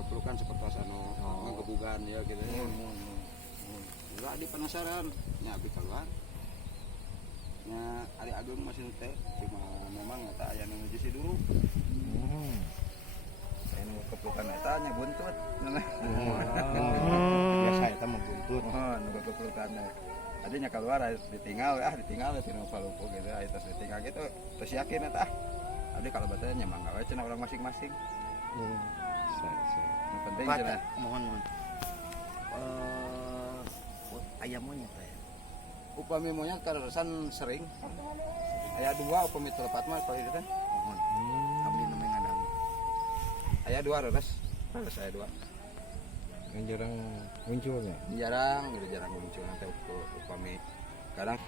Keplukan seperti anu ngegebugan ya gitu. Ulah di penasaran nya abi keluar. Nya Ari Agung masih teh cuma memang eta aya nu nuju si dulu. Anu keplukan eta nya buntut. Biasa eta mah buntut. Nu keplukan. Tadi nya keluar ditinggal tina palupu gitu. Eta ditinggal gitu terus yakin eta. Abi kalau batanya nya mangga we cenah orang masing-masing. Penting cenah. Mohon. Ayam monyet ya. Upami monyet karesan sering. Aya 2 upami telepat mah kalau itu teh. Mohon. Abdi nu ngadang. Aya 2 reres. Reres aya 2. Yang jarang muncul ya. Jarang muncul nanti upami kadang